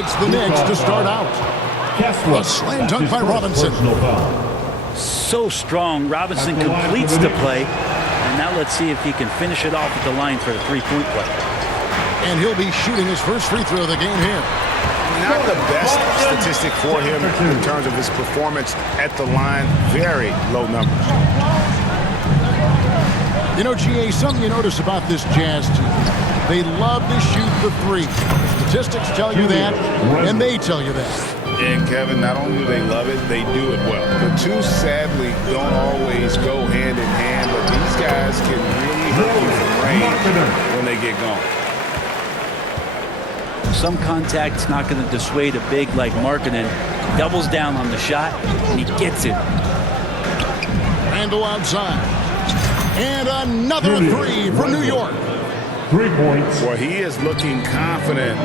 it's the Knicks to start out. A slam dunk by Robinson. So strong. Robinson completes the play. And now let's see if he can finish it off at the line for the three-point play. And he'll be shooting his first free throw of the game here. Not the best statistic for him in terms of his performance at the line. Very low numbers. You know, GA, something you notice about this Jazz team, they love to shoot the three. Statistics tell you that, and they tell you that. And, Kevin, not only do they love it, they do it well. The two, sadly, don't always go hand in hand, but these guys can really hurt you from range when they get going. Some contact's not going to dissuade a big like Markkanen. He doubles down on the shot, and he gets it. Randall outside. And another three from New York. 3 points. Well, he is looking confident.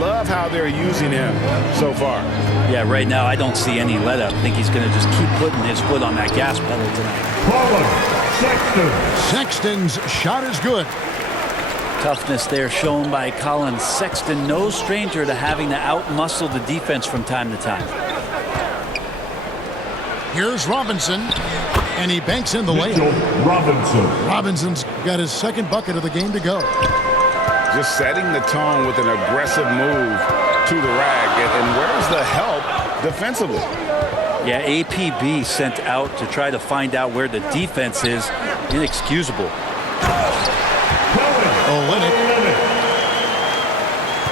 Love how they're using him so far. Yeah, right now I don't see any let-up. I think he's going to just keep putting his foot on that gas pedal tonight. Sexton's shot is good. Toughness there shown by Colin Sexton. No stranger to having to out-muscle the defense from time to time. Here's Robinson, and he banks in the layup. Robinson's got his second bucket of the game to go. Just setting the tone with an aggressive move to the rack. And where's the help defensively? Yeah, APB sent out to try to find out where the defense is. Inexcusable. Olynyk.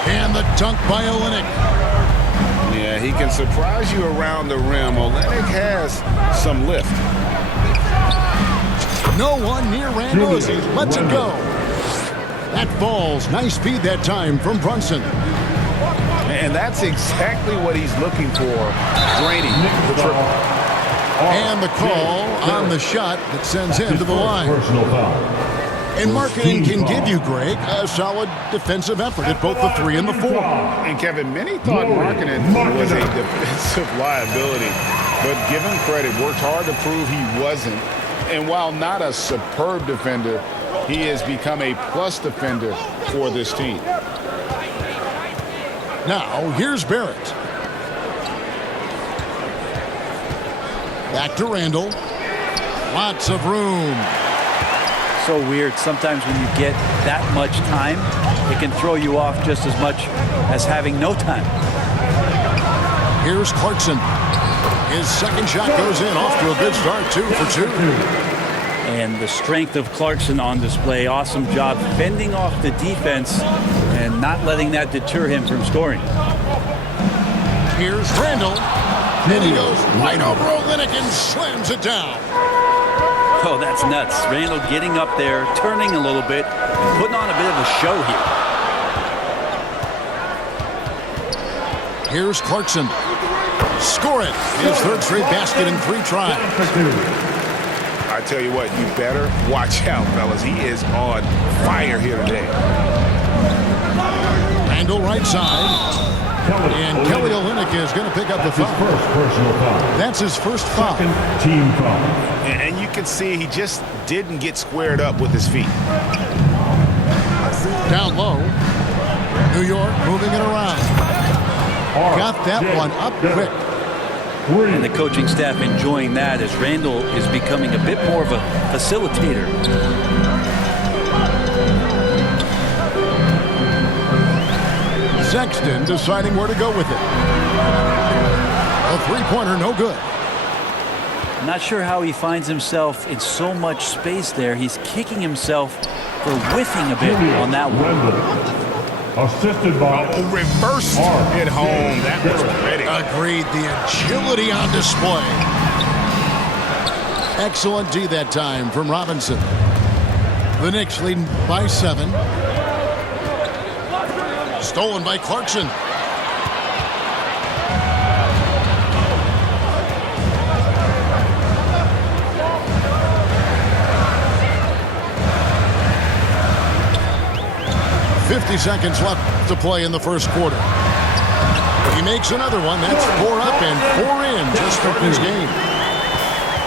And the dunk by Olynyk. Yeah, he can surprise you around the rim. Olynyk has some lift. No one near Randall as he lets it go. That falls. Nice feed that time from Brunson. And that's exactly what he's looking for, draining the triple. And the call on the shot that sends him to the line. And Markkanen can give you, Greg, a solid defensive effort at both the 3 and the 4. And, Kevin, many thought Markkanen was a defensive liability. But give him credit, worked hard to prove he wasn't. And while not a superb defender, he has become a plus defender for this team. Now, here's Barrett. Back to Randall. Lots of room. So weird. Sometimes when you get that much time, it can throw you off just as much as having no time. Here's Clarkson. His second shot goes in, off to a good start, 2 for 2. And the strength of Clarkson on display. Awesome job fending off the defense and not letting that deter him from scoring. Here's Randall. And he goes right over Olynyk and slams it down. Oh, that's nuts. Randall getting up there, turning a little bit, and putting on a bit of a show here. Here's Clarkson. Score it. His third straight basket in 3 tries. I tell you what, you better watch out, fellas. He is on fire here today. Randall right side. And Kelly Olynyk is going to pick up the foul. First personal foul. That's his first foul. Team foul. And you can see he just didn't get squared up with his feet. Down low. New York moving it around. Got that one up quick. And the coaching staff enjoying that as Randall is becoming a bit more of a facilitator. Sexton deciding where to go with it. A three-pointer, no good. Not sure how he finds himself in so much space there. He's kicking himself for whiffing a bit on that one. Assisted by reverse at home. That was pretty. Agreed. The agility on display. Excellent D that time from Robinson. The Knicks leading by 7. Stolen by Clarkson. .50 seconds left to play in the first quarter. He makes another one. That's 4 up and 4 in just from his game.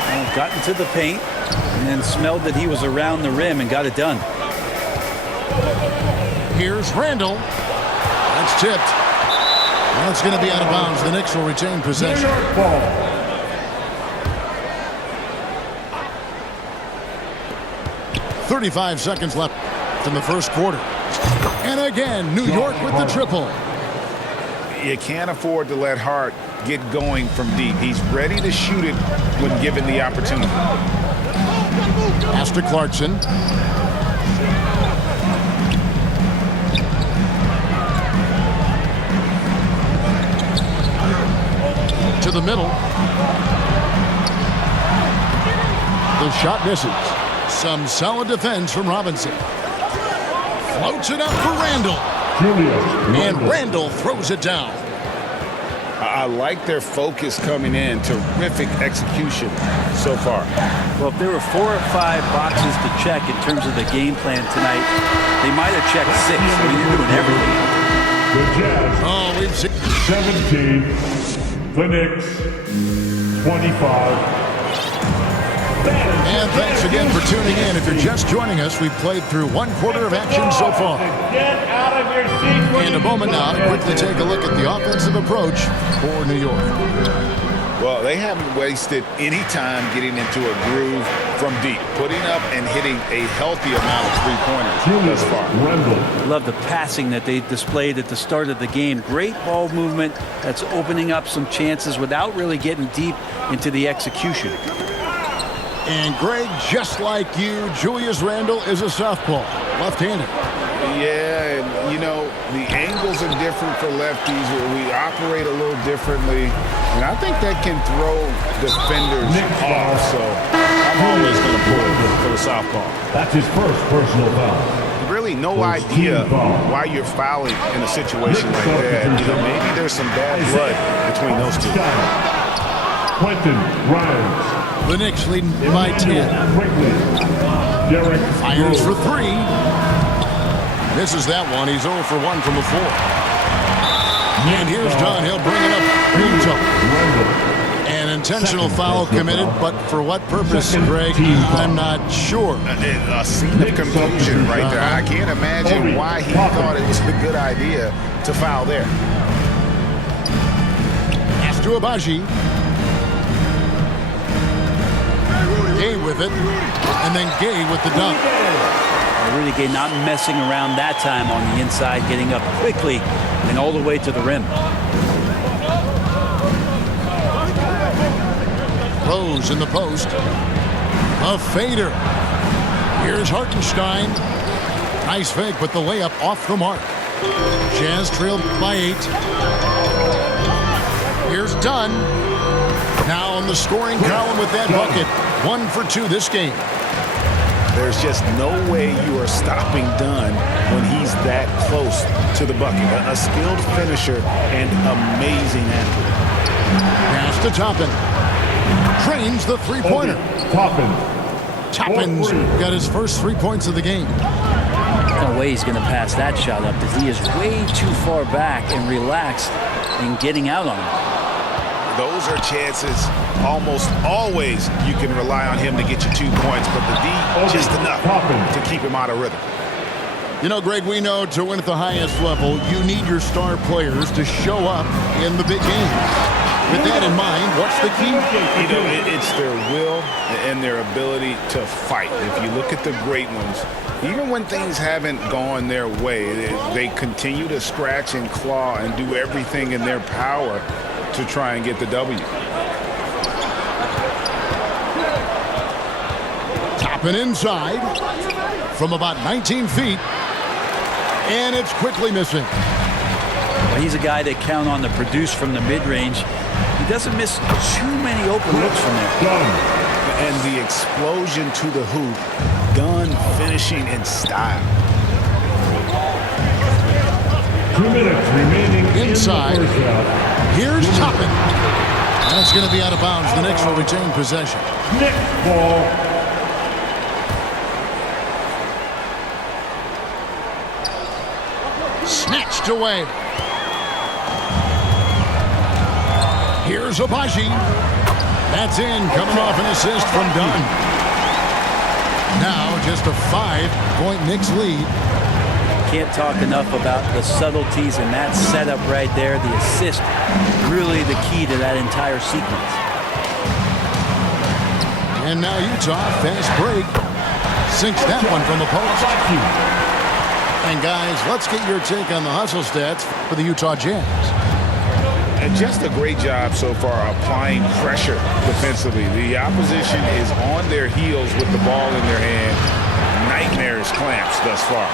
Well, got into the paint and then smelled that he was around the rim and got it done. Here's Randall. That's tipped. That's going to be out of bounds. The Knicks will retain possession. New York ball. 35 seconds left in the first quarter. And again, New York with the triple. You can't afford to let Hart get going from deep. He's ready to shoot it when given the opportunity. Pass to Clarkson. To the middle. The shot misses. Some solid defense from Robinson. Floats it up for Randall. And Randall throws it down. I like their focus coming in. Terrific execution so far. Well, if there were 4 or 5 boxes to check in terms of the game plan tonight, they might have checked 6. I mean, they're doing everything. The Jazz. Oh, we've seen 17. The Knicks. 25. And thanks again for tuning in. If you're just joining us, we've played through 1 quarter of action so far. Get out of your seats. And a moment now to quickly take a look at the offensive approach for New York. Well, they haven't wasted any time getting into a groove from deep, putting up and hitting a healthy amount of three-pointers thus far. Love the passing that they displayed at the start of the game. Great ball movement that's opening up some chances without really getting deep into the execution. And Greg, just like you, Julius Randle is a southpaw, left-handed. Yeah, and you know, the angles are different for lefties. We operate a little differently, and I think that can throw defenders off. So I'm always going to pull for the southpaw. That's his first personal foul. Really no idea why you're fouling in a situation like that. You know, maybe there's some bad blood between those two. Quentin Grimes. The Knicks leading by 10. Fires for 3. Misses that one. He's 0 for 1 from the floor. And here's Dunn. He'll bring it up. An intentional foul committed, but for what purpose, Greg? I'm not sure. A scene of confusion right there. I can't imagine why he thought it was a good idea to foul there. Pass to Abaji. Gay with it, and then Gay with the dunk. Rudy Gay not messing around that time on the inside, getting up quickly and all the way to the rim. Rose in the post. A fader. Here's Hartenstein. Nice fake, but the layup off the mark. Jazz trailed by 8. Here's Dunn. Now on the scoring column with that bucket. 1 for 2 this game. There's just no way you are stopping Dunn when he's that close to the bucket. A skilled finisher and amazing athlete. Pass to Toppin. Trains the three-pointer. Toppin's got his first 3 points of the game. No way he's going to pass that shot up, because he is way too far back and relaxed in getting out on him. Those are chances almost always you can rely on him to get you 2 points, but the D just enough to keep him out of rhythm. You know, Greg, we know to win at the highest level, you need your star players to show up in the big game. With that in mind, what's the key? You know, it's their will and their ability to fight. If you look at the great ones, even when things haven't gone their way, they continue to scratch and claw and do everything in their power to try and get the W. Toppin inside from about 19 feet, and it's quickly missing. Well, he's a guy they count on to produce from the mid-range. He doesn't miss too many open looks from there. And the explosion to the hoop, Dunn finishing in style. 2 minutes remaining Inside. in the first half. Here's Toppin. That's going to be out of bounds. The Knicks will retain possession. Knicks ball. Snatched away. Here's Abaji. That's in, coming off an assist from Dunn. Now just a 5-point Knicks lead. can't talk enough about the subtleties in that setup right there. The assist, really the key to that entire sequence. And now Utah, fast break. Sinks that one from the post. And guys, let's get your take on the hustle stats for the Utah Jazz. And just a great job so far applying pressure defensively. The opposition is on their heels with the ball in their hand. Nightmares clamps thus far.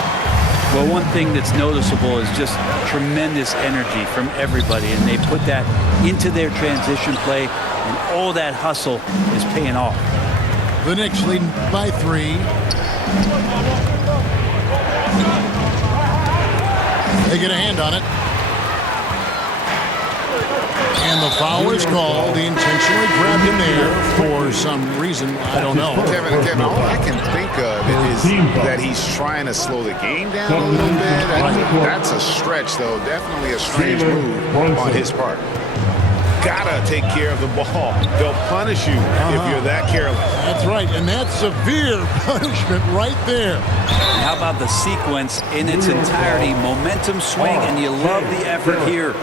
Well, one thing that's noticeable is just tremendous energy from everybody, and they put that into their transition play, and all that hustle is paying off. The Knicks leading by 3. They get a hand on it. And the foul is called. He intentionally grabbed him there for some reason. I don't know. Kevin, all I can think of is that he's trying to slow the game down a little bit. That's a stretch, though. Definitely a strange move on his part. Gotta take care of the ball. They'll punish you if you're that careless. That's right, and that's severe punishment right there. How about the sequence in its entirety? Momentum swing, and you love the effort here.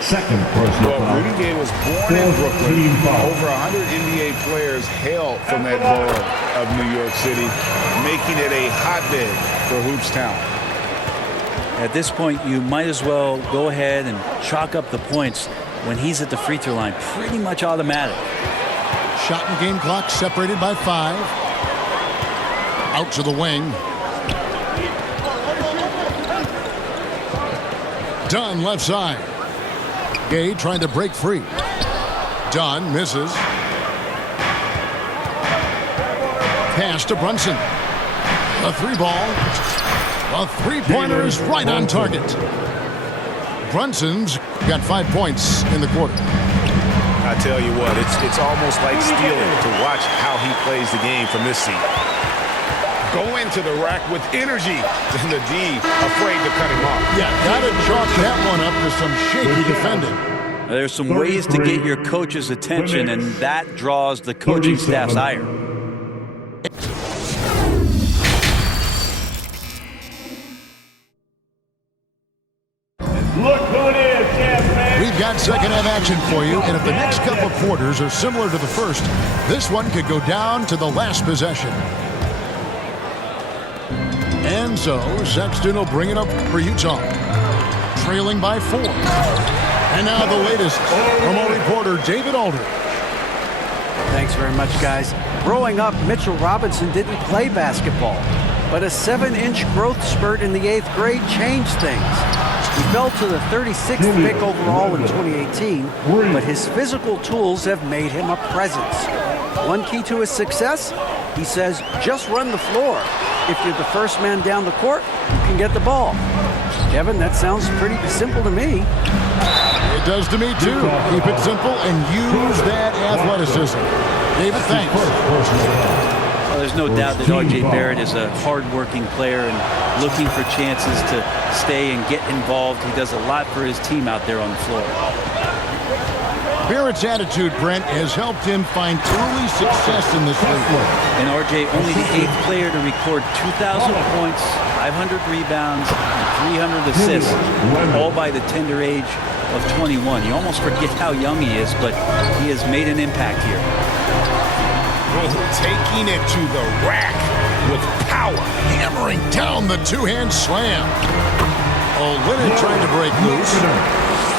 Second personal Well, foul. Rudy Gay was born in Brooklyn. Over 100 NBA players hail from that borough of New York City, making it a hotbed for hoops town. At this point, you might as well go ahead and chalk up the points when he's at the free throw line. Pretty much automatic. Shot and game clock separated by 5. Out to the wing. Dunn left side. Gay trying to break free. Dunn misses. Pass to Brunson. A 3-ball. A 3-pointer is right on target. Brunson's got 5 points in the quarter. I tell you what, it's almost like stealing to watch how he plays the game from this seat. Go into the rack with energy, and the D afraid to cut him off. Yeah, gotta chalk that one up to some shaky defending. There's some ways to get your coach's attention, and that draws the coaching staff's ire. Look who it is, champ. We've got second half action for you, and if the next couple quarters are similar to the first, this one could go down to the last possession. And so, Sexton will bring it up for Utah. Trailing by 4. And now the latest from our reporter, David Aldridge. Thanks very much, guys. Growing up, Mitchell Robinson didn't play basketball, but a 7-inch growth spurt in the 8th grade changed things. He fell to the 36th pick overall in 2018, but his physical tools have made him a presence. One key to his success, he says, just run the floor. If you're the first man down the court, you can get the ball. Kevin, that sounds pretty simple to me. It does to me, too. Keep it simple and use that athleticism. David, thanks. Well, there's no doubt that R.J. Barrett is a hard-working player and looking for chances to stay and get involved. He does a lot for his team out there on the floor. Barrett's attitude, Brent, has helped him find early success in this league. And R.J. only the 8th player to record 2,000 points, 500 rebounds, and 300 assists, all by the tender age of 21. You almost forget how young he is, but he has made an impact here. Taking it to the rack with power. Hammering down the two-hand slam. Olynyk trying to break loose.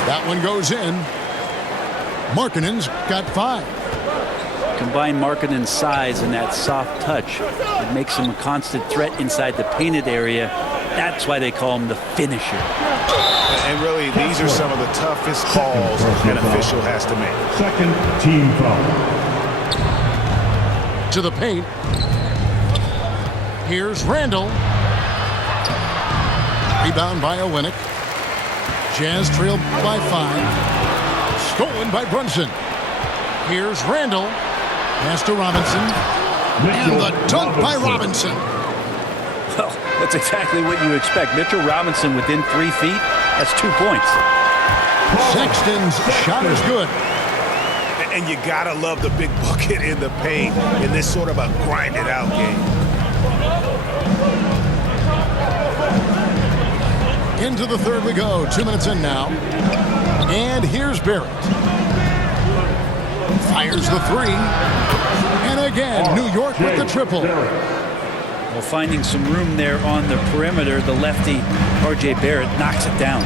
That one goes in. Markkanen's got 5. Combine Markkanen's size and that soft touch, it makes him a constant threat inside the painted area. That's why they call him the finisher. And really, these are some of the toughest calls an official has to make. Second team foul. To the paint. Here's Randall. Rebound by Olynyk. Jazz trailed by 5. Stolen by Brunson. Here's Randall. Pass to Robinson. And the dunk by Robinson. Well, that's exactly what you expect. Mitchell Robinson within 3 feet, that's 2 points. Sexton's shot is good. And you gotta love the big bucket in the paint in this sort of a grinded out game. Into the third we go. 2 minutes in now. And here's Barrett. Fires the three. And again, New York with the triple. Well, finding some room there on the perimeter, the lefty, R.J. Barrett, knocks it down.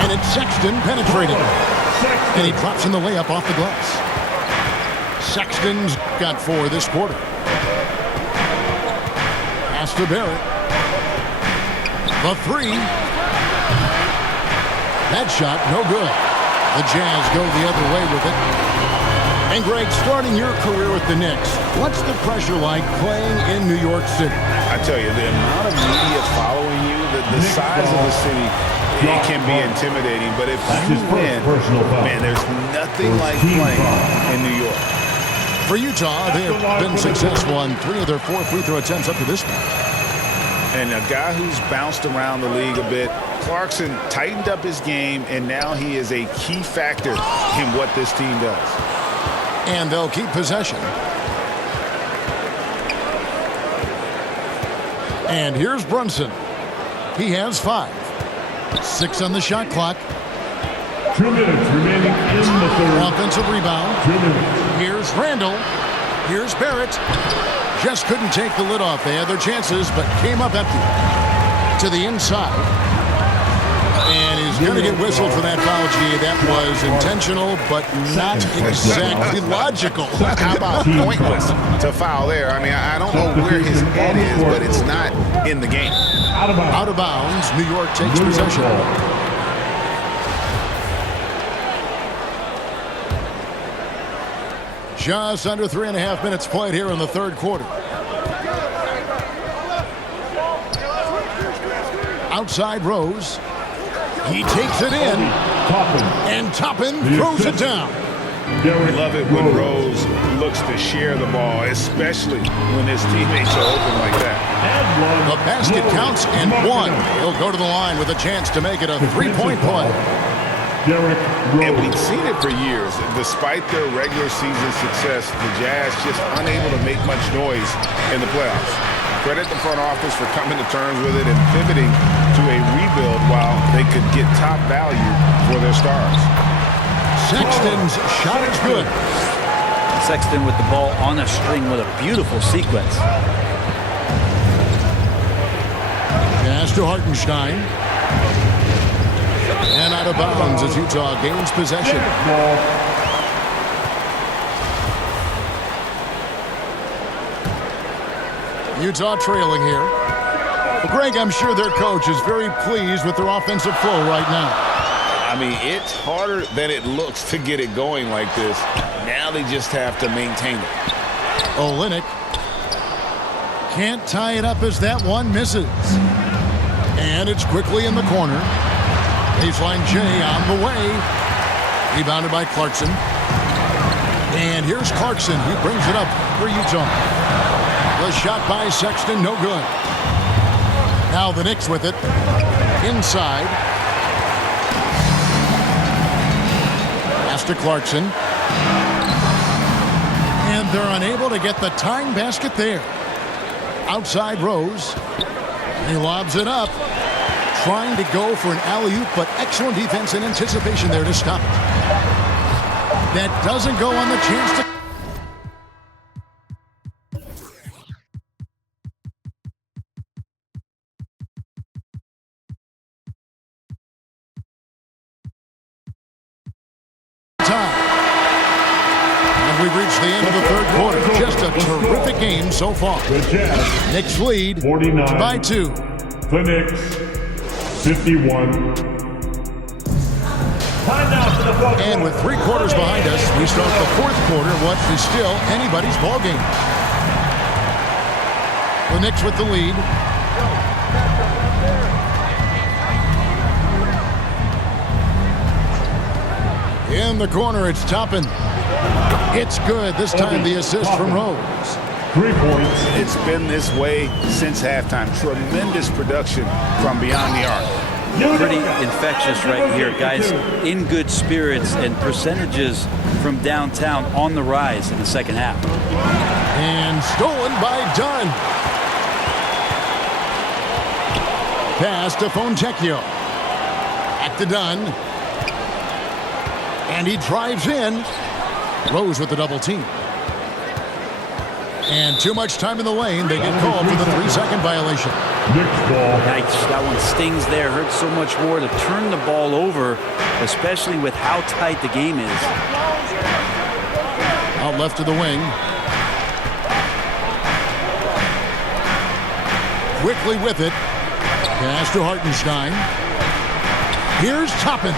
And it's Sexton penetrating. And he drops in the layup off the glass. Sexton's got 4 this quarter. Pass to Barrett. The three. That shot, no good. The Jazz go the other way with it. And Greg, starting your career with the Knicks, what's the pressure like playing in New York City? I tell you, the amount of media following you, the size of the city, it can be intimidating. But if you win, man, there's nothing like playing in New York. For Utah, they have been successful on 3 of their 4 free throw attempts up to this point. And a guy who's bounced around the league a bit, Clarkson tightened up his game, and now he is a key factor in what this team does. And they'll keep possession. And here's Brunson. He has 5. 6 on the shot clock. 2 minutes remaining in the third. Offensive rebound. 2 minutes. Here's Randall. Here's Barrett. Just couldn't take the lid off. They had their chances, but came up empty. To the inside. And he's going to get whistled for that foul, G. That was intentional, but not exactly logical. How about pointless to foul there? I mean, I don't know where his head is, but it's not in the game. Out of bounds. New York takes possession. Just under 3.5 minutes played here in the third quarter. Outside Rose. He takes it in. And Toppin throws it down. I love it when Rose looks to share the ball, especially when his teammates are open like that. The basket counts and 1. He'll go to the line with a chance to make it a 3-point play. And we've seen it for years. Despite their regular season success, the Jazz just unable to make much noise in the playoffs. Credit the front office for coming to terms with it and pivoting to a rebuild while they could get top value for their stars. Sexton's shot is good. Sexton with the ball on a string with a beautiful sequence. Pass to Hartenstein. And out of bounds as Utah gains possession. Utah trailing here. Well, Greg, I'm sure their coach is very pleased with their offensive flow right now. I mean, it's harder than it looks to get it going like this. Now they just have to maintain it. Olynyk can't tie it up as that one misses. And it's quickly in the corner. Baseline J on the way. Rebounded by Clarkson. And here's Clarkson. He brings it up for Utah. The shot by Sexton, no good. Now the Knicks with it. Inside. Pass to Clarkson. And they're unable to get the tying basket there. Outside Rose. He lobs it up. Trying to go for an alley-oop, but excellent defense and anticipation there to stop it. That doesn't go on the chance to... And we've reached the end of the third quarter. Just a terrific game so far. Knicks lead 49 by 2. The Knicks 51. And with 3 quarters behind us, we start the fourth quarter, what is still anybody's ball game. The Knicks with the lead. In the corner, it's Toppin. It's good. This time the assist from Rose. 3 points. It's been this way since halftime. Tremendous production from beyond the arc. Pretty infectious right here, guys. In good spirits and percentages from downtown on the rise in the second half. And stolen by Dunn. Pass to Fontecchio. Back to Dunn. And he drives in. Rose with the double team. And too much time in the lane. They get called for the 3-second violation. Knicks ball. Yikes, that one stings there. Hurts so much more to turn the ball over, especially with how tight the game is. Out left to the wing. Quickly with it. Pass to Hartenstein. Here's Toppin.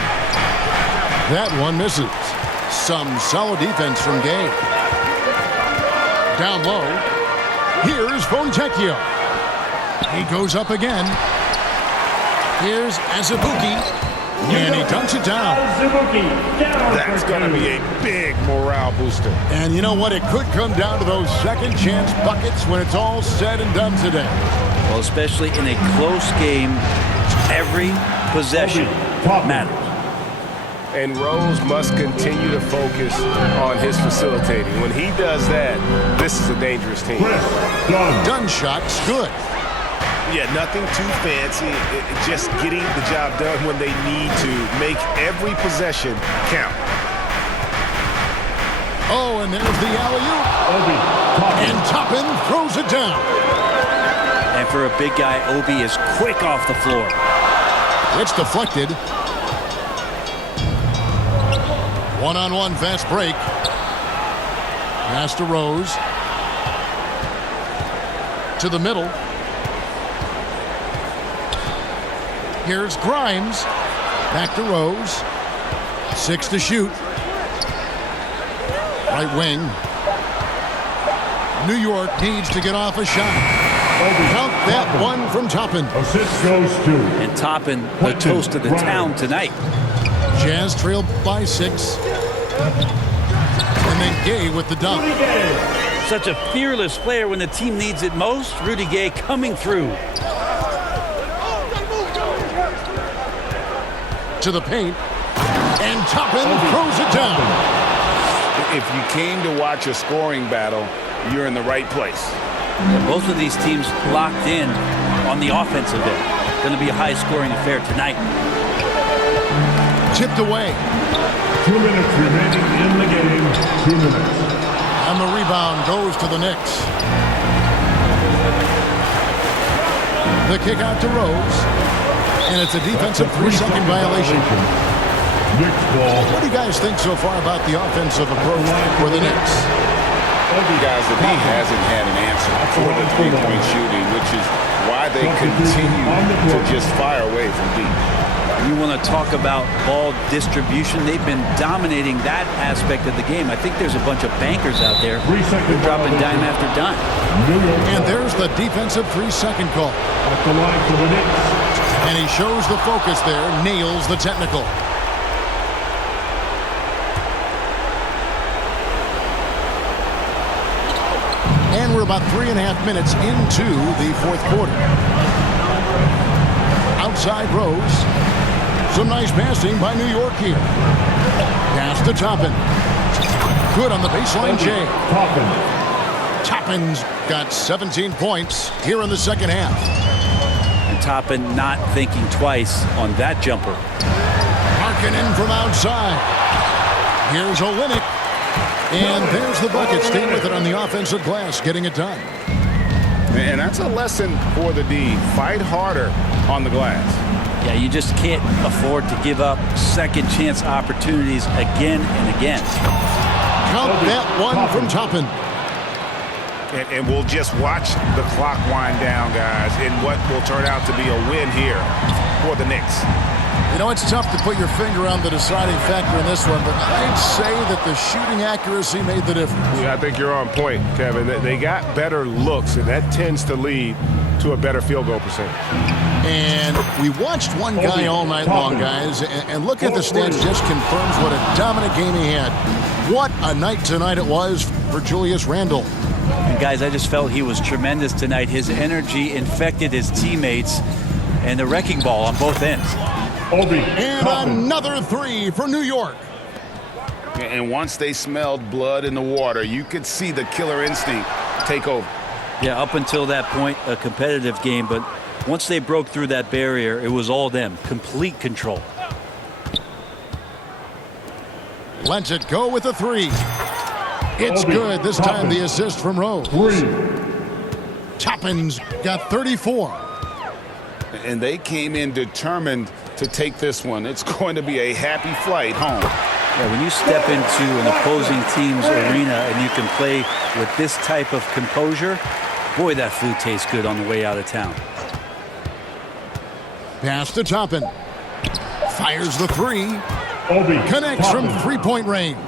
That one misses. Some solid defense from Gay. Down low. Here's Fontecchio. He goes up again. Here's Azubuike. And he dunks it down. That's going to be a big morale booster. And you know what? It could come down to those second chance buckets when it's all said and done today. Well, especially in a close game, every possession matters. And Rose must continue to focus on his facilitating. When he does that, this is a dangerous team. Dunn shot's good. Yeah, nothing too fancy. Just getting the job done when they need to. Make every possession count. Oh, and there's the alley-oop. And Toppin throws it down. And for a big guy, Obi is quick off the floor. It's deflected. One-on-one fast break. Pass to Rose. To the middle. Here's Grimes. Back to Rose. 6 to shoot. Right wing. New York needs to get off a shot. Count that one from Toppin. Assist goes to. And Toppin, the toast of the town tonight. Jazz trailed by 6. And then Gay with the dunk. Such a fearless player when the team needs it most. Rudy Gay coming through. To the paint. And Toppin throws it down. If you came to watch a scoring battle, you're in the right place. And both of these teams locked in on the offensive end. Going to be a high-scoring affair tonight. Tipped away. 2 minutes remaining in the game. 2 minutes. And the rebound goes to the Knicks. The kick out to Rose. And it's a defensive 3-second violation. Knicks ball. What do you guys think so far about the offensive approach for the Knicks? Guys, the D hasn't had an answer for the three-point shooting, which is why they continue to just fire away from deep. You want to talk about ball distribution. They've been dominating that aspect of the game. I think there's a bunch of bankers out there who are dropping dime after dime. And there's the defensive 3-second call. Off the line for the Knicks. And he shows the focus there, nails the technical. And we're about 3.5 minutes into the fourth quarter. Outside Rose. Some nice passing by New York here. Pass to Toppin. Good on the baseline, Jay. Toppin's got 17 points here in the second half. And Toppin not thinking twice on that jumper. Markkanen from outside. Here's Olynyk. And there's the bucket. Staying with it on the offensive glass, getting it done. And that's a lesson for the D. Fight harder on the glass. Yeah, you just can't afford to give up second chance opportunities again and again. Count that one from Toppin. And we'll just watch the clock wind down, guys, in what will turn out to be a win here for the Knicks. You know, it's tough to put your finger on the deciding factor in this one, but I'd say that the shooting accuracy made the difference. Yeah, I think you're on point, Kevin. They got better looks, and that tends to lead to a better field goal percentage. And we watched one guy all night long, guys, and look at the stats just confirms what a dominant game he had. What a night tonight it was for Julius Randle. And guys, I just felt he was tremendous tonight. His energy infected his teammates, and the wrecking ball on both ends. And another three for New York. And once they smelled blood in the water, you could see the killer instinct take over. Yeah, up until that point, a competitive game, but Once they broke through that barrier, it was all them. Complete control. Lets it go with a three. It's good. This time the assist from Rose. Toppin's got 34. And they came in determined to take this one. It's going to be a happy flight home. Yeah, when you step into an opposing team's arena and you can play with this type of composure, boy, that food tastes good on the way out of town. Pass to Toppin. Fires the three. Connects from three-point range.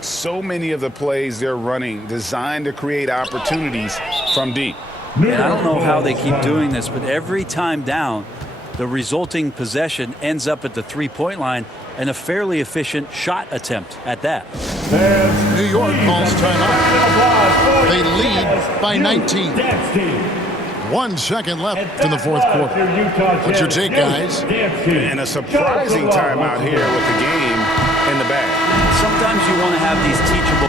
So many of the plays they're running designed to create opportunities from deep. And I don't know how they keep doing this, but every time down, the resulting possession ends up at the three-point line and a fairly efficient shot attempt at that. New York calls timeout. They lead by 19. 1 second left in the fourth quarter. What's your take, guys? And a surprising timeout here with the game in the bag. Sometimes you want to have these teachable